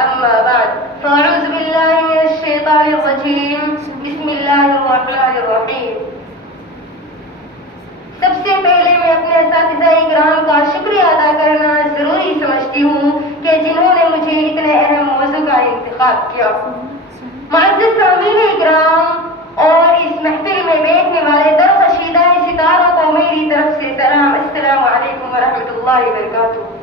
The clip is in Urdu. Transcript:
أما بعد فأعوذ بالله من الشيطان الرجيم بسم الله الرحمن الرحیم. سب سے پہلے میں اپنے اساتذہ اکرام کا شکریہ ادا کرنا ضروری سمجھتی ہوں کہ جنہوں نے مجھے اتنے اہم موضوع کا انتخاب کیا. معزز سامعین اکرام اور اس محفل میں بیٹھنے والے درخشیدہ ستاروں کو میری طرف سے سلام. السلام علیکم ورحمۃ اللہ وبرکاتہ.